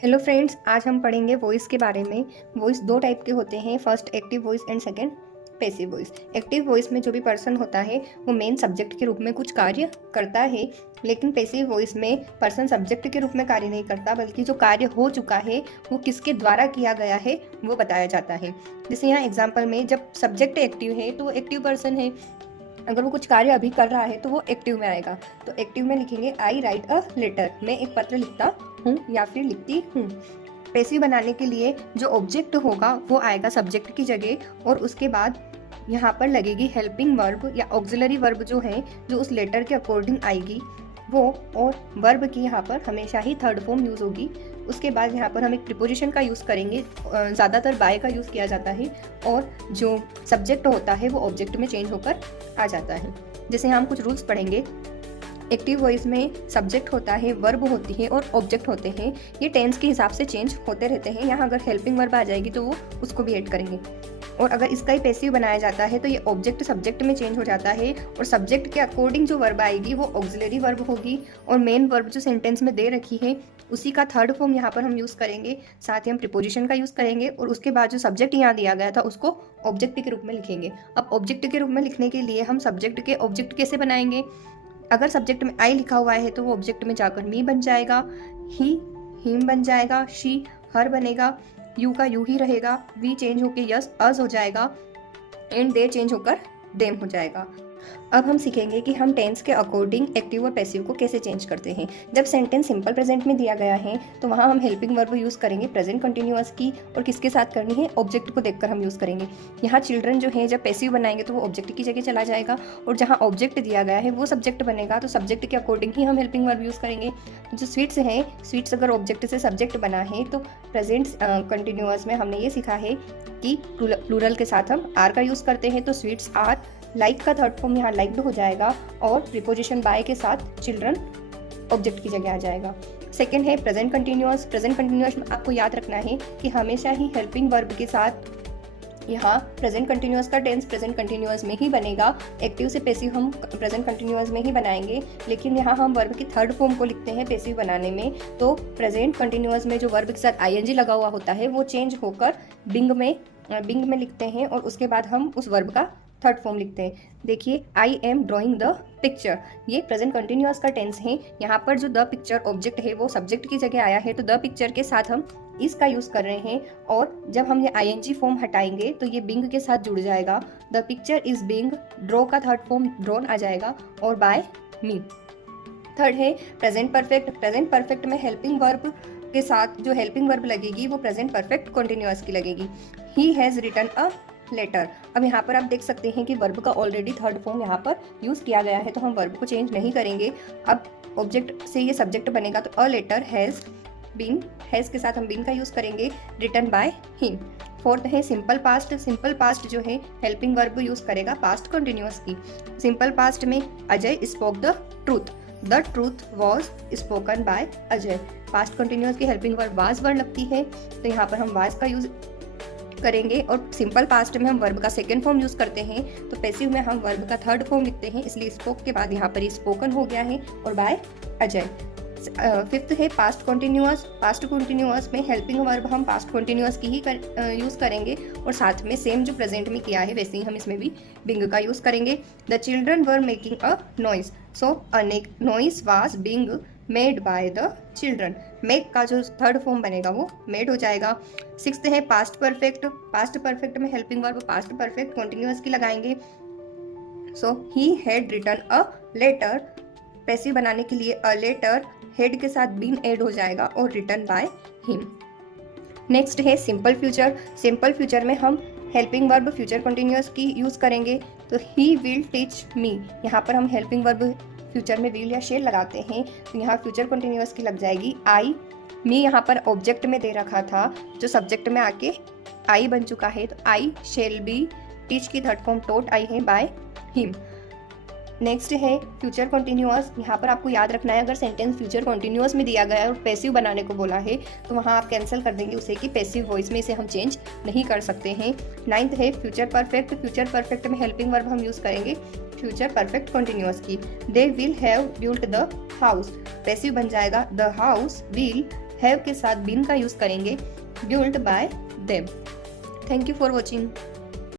Hello friends, आज हम पढ़ेंगे वॉइस के बारे में। वॉइस दो टाइप के होते हैं, first active voice and second passive voice. Active voice में जो भी पर्सन होता है वो मेन सब्जेक्ट के रूप में कुछ कार्य करता है, लेकिन पैसिव वॉइस में पर्सन सब्जेक्ट के रूप में कार्य नहीं करता, बल्कि जो कार्य हो चुका है वो किसके द्वारा किया गया है वो बताया जाता है। जैसे यहाँ एग्जाम्पल में जब सब्जेक्ट एक्टिव है तो वो एक्टिव पर्सन है, अगर वो कुछ कार्य अभी कर रहा है तो वो एक्टिव में आएगा। तो एक्टिव में लिखेंगे आई राइट अ लेटर, मैं एक पत्र लिखता हूँ या फिर लिखती हूँ। पैसिव बनाने के लिए जो ऑब्जेक्ट होगा वो आएगा सब्जेक्ट की जगह, और उसके बाद यहाँ पर लगेगी हेल्पिंग वर्ब या ऑक्सिलरी वर्ब जो है, जो उस लेटर के अकॉर्डिंग आएगी वो, और वर्ब की यहाँ पर हमेशा ही थर्ड फॉर्म यूज़ होगी। उसके बाद यहाँ पर हम एक प्रीपोजिशन का यूज़ करेंगे, ज़्यादातर बाय का यूज़ किया जाता है, और जो सब्जेक्ट होता है वो ऑब्जेक्ट में चेंज होकर आ जाता है। जैसे हम कुछ रूल्स पढ़ेंगे। एक्टिव वॉइस में सब्जेक्ट होता है, वर्ब होती है और ऑब्जेक्ट होते हैं। ये टेंस के हिसाब से चेंज होते रहते हैं। यहाँ अगर हेल्पिंग वर्ब आ जाएगी तो वो उसको भी ऐड करेंगे, और अगर इसका ही पैसिव बनाया जाता है तो ये ऑब्जेक्ट सब्जेक्ट में चेंज हो जाता है, और सब्जेक्ट के अकॉर्डिंग जो वर्ब आएगी वो ऑक्सिलरी वर्ब होगी, और मेन वर्ब जो सेंटेंस में दे रखी है उसी का थर्ड फॉर्म यहाँ पर हम यूज़ करेंगे। साथ ही हम प्रीपोजिशन का यूज़ करेंगे, और उसके बाद जो सब्जेक्ट यहाँ दिया गया था उसको ऑब्जेक्ट के रूप में लिखेंगे। अब ऑब्जेक्ट के रूप में लिखने के लिए हम सब्जेक्ट के ऑब्जेक्ट कैसे बनाएंगे? अगर सब्जेक्ट में आई लिखा हुआ है तो वो ऑब्जेक्ट में जाकर मी बन जाएगा, ही हिम बन जाएगा, शी हर बनेगा, यू का यू ही रहेगा, वी चेंज होकर यस अस हो जाएगा, एंड दे चेंज होकर देम हो जाएगा। अब हम सीखेंगे कि हम टेंस के अकॉर्डिंग एक्टिव और पैसिव को कैसे चेंज करते हैं। जब सेंटेंस सिंपल प्रेजेंट में दिया गया है तो वहाँ हम हेल्पिंग वर्ब यूज़ करेंगे प्रेजेंट कंटिन्यूअस की, और किसके साथ करनी है? ऑब्जेक्ट को देखकर हम यूज़ करेंगे। यहाँ चिल्ड्रन जो है जब पैसिव बनाएंगे तो वो ऑब्जेक्ट की जगह चला जाएगा, और जहाँ ऑब्जेक्ट दिया गया है वो सब्जेक्ट बनेगा, तो सब्जेक्ट के अकॉर्डिंग ही हम हेल्पिंग वर्ब यूज़ करेंगे। जो स्वीट्स हैं, स्वीट्स अगर ऑब्जेक्ट से सब्जेक्ट बना है तो प्रेजेंट कंटिन्यूअस में हमने ये सीखा है कि प्लूरल के साथ हम आर का यूज़ करते हैं, तो स्वीट्स आर। लाइक का थर्ड फॉर्म यहाँ लाइक्ड हो जाएगा, और प्रीपोजिशन बाय के साथ चिल्ड्रन ऑब्जेक्ट की जगह आ जाएगा। सेकंड है प्रेजेंट कंटिन्यूअस। प्रेजेंट कंटिन्यूअस में आपको याद रखना है कि हमेशा ही हेल्पिंग वर्ब के साथ यहाँ प्रेजेंट कंटिन्यूअस का टेंस प्रेजेंट कंटिन्यूअस में ही बनेगा। एक्टिव से पैसिव हम प्रेजेंट कंटिन्यूअस में ही बनाएंगे, लेकिन यहाँ हम वर्ब की थर्ड फॉर्म को लिखते हैं पैसिव बनाने में। तो प्रेजेंट कंटिन्यूअस में जो वर्ब के साथ आईएनजी लगा हुआ होता है वो चेंज होकर बिंग में लिखते हैं, और उसके बाद हम उस वर्ब का थर्ड फॉर्म लिखते हैं। देखिए, I am drawing the picture, ये प्रेजेंट कंटिन्यूअस का टेंस है। यहाँ पर जो द पिक्चर ऑब्जेक्ट है वो सब्जेक्ट की जगह आया है, तो द पिक्चर के साथ हम इसका यूज़ कर रहे हैं, और जब हम ये आईएनजी फॉर्म हटाएंगे तो ये बिंग के साथ जुड़ जाएगा। The picture is being, draw का थर्ड फॉर्म ड्रॉन आ जाएगा, और बाय मी। थर्ड है प्रेजेंट परफेक्ट। प्रेजेंट परफेक्ट में हेल्पिंग वर्ब के साथ जो हेल्पिंग वर्ब लगेगी वो प्रेजेंट परफेक्ट कंटिन्यूअस की लगेगी। He has written a letter. अब यहाँ पर आप देख सकते हैं कि वर्ब का ऑलरेडी थर्ड फॉर्म यहाँ पर यूज़ किया गया है, तो हम वर्ब को चेंज नहीं करेंगे। अब ऑब्जेक्ट से ये सब्जेक्ट बनेगा, तो a letter has been, has के साथ हम बीन का यूज़ करेंगे, रिटन बाय हिम। फोर्थ है सिंपल पास्ट। सिंपल पास्ट जो है हेल्पिंग वर्ब यूज़ करेगा पास्ट कंटिन्यूअस की। सिंपल पास्ट में Ajay spoke the truth, the truth was spoken by Ajay. Past continuous की हेल्पिंग वर्ब वाज वर्ड लगती है, तो यहाँ पर हम वाज का यूज़ करेंगे, और सिंपल पास्ट में हम वर्ब का सेकंड फॉर्म यूज़ करते हैं, तो पैसिव में हम वर्ब का थर्ड फॉर्म लिखते हैं, इसलिए स्पोक के बाद यहाँ पर स्पोकन हो गया है, और बाय अजय। फिफ्थ है पास्ट कंटिन्यूअस। पास्ट कंटिन्यूअस में हेल्पिंग वर्ब हम पास्ट कंटिन्यूअस की ही यूज़ करेंगे, और साथ में सेम जो प्रेजेंट में किया है वैसे ही हम इसमें भी बिंग का यूज़ करेंगे। The children were making a noise, so a noise was being made by the children. Make का जो थर्ड फॉर्म बनेगा वो मेड हो जाएगा। सिक्स्थ है पास्ट परफेक्ट। पास्ट परफेक्ट में helping verb past perfect continuous की लगाएंगे, so he had written a letter. Passive बनाने के लिए अ लेटर, हेड के साथ बीन ऐड हो जाएगा, और रिटन बाय हिम। नेक्स्ट है सिंपल फ्यूचर। सिंपल फ्यूचर में हम हेल्पिंग वर्ब फ्यूचर कंटिन्यूअस की यूज़ करेंगे, तो ही विल टीच मी। यहाँ पर हम हेल्पिंग वर्ब फ्यूचर में विल या शेल लगाते हैं, तो यहाँ फ्यूचर कंटिन्यूअस की लग जाएगी आई। मी यहाँ पर ऑब्जेक्ट में दे रखा था, जो सब्जेक्ट में आके आई बन चुका है, तो आई शेल बी, टीच की थर्ड फॉर्म टोट आई है बाय हिम। नेक्स्ट है फ्यूचर कंटिन्यूअस। यहाँ पर आपको याद रखना है, अगर सेंटेंस फ्यूचर कंटिन्यूअस में दिया गया है और पैसिव बनाने को बोला है तो वहाँ आप कैंसिल कर देंगे उसे, कि पैसिव वॉइस में इसे हम चेंज नहीं कर सकते हैं। नाइन्थ है फ्यूचर परफेक्ट। फ्यूचर परफेक्ट में हेल्पिंग वर्ब हम यूज़ करेंगे फ्यूचर परफेक्ट कंटिन्यूअस की। They will have built the house, passive बन जाएगा द हाउस विल हैव के साथ बीन का यूज करेंगे, built by them। Thank you for watching.